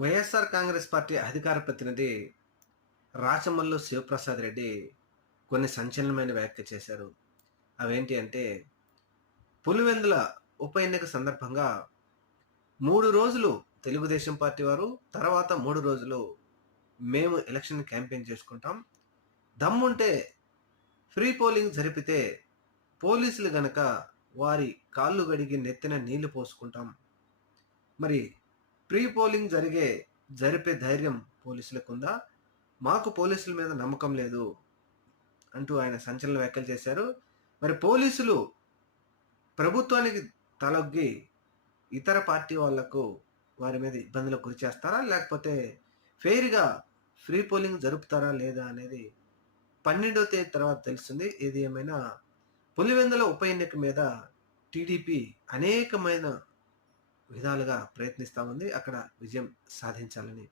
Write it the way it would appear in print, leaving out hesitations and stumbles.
YSR Congress party అధికార ప్రతినిధి రాచమల్లు శివప్రసాద్ రెడ్డి కొన్ని సంచలనమైన వ్యాఖ్య చేశారు. అవేంటి అంటే, పులివెందుల ఉప ఎన్నిక సందర్భంగా 3 రోజులు తెలుగుదేశం పార్టీ వారు, తర్వాత 3 రోజులు మేము ఎలక్షన్ క్యాంపెయిన్ చేసుకుంటాం. దమ్ముంటే ఫ్రీ పోలింగ్ జరిపితే పోలీసులు గనక వారి కాళ్ళు గడిగి నెత్తిన నీళ్లు పోసుకుంటాం. మరి ప్రీ పోలింగ్ జరిపే ధైర్యం పోలీసులకుందా? మాకు పోలీసుల మీద నమ్మకం లేదు అంటూ ఆయన సంచలన వ్యాఖ్యలు చేశారు. మరి పోలీసులు ప్రభుత్వానికి తలొగ్గి ఇతర పార్టీ వాళ్లకు వారి మీద ఇబ్బందులకు గురి చేస్తారా? లేకపోతే ఫెయిర్‌గా ఫ్రీ పోలింగ్ జరుపుతారా లేదా అనేది 12వ తేదీ తర్వాత తెలుస్తుంది. ఏది ఏమైనా పులివెందుల ఉప ఎన్నిక మీద టీడీపీ అనేకమైన విధాలుగా ప్రయత్నిస్తా ఉంది. అక్కడ విజయం సాధించాలని.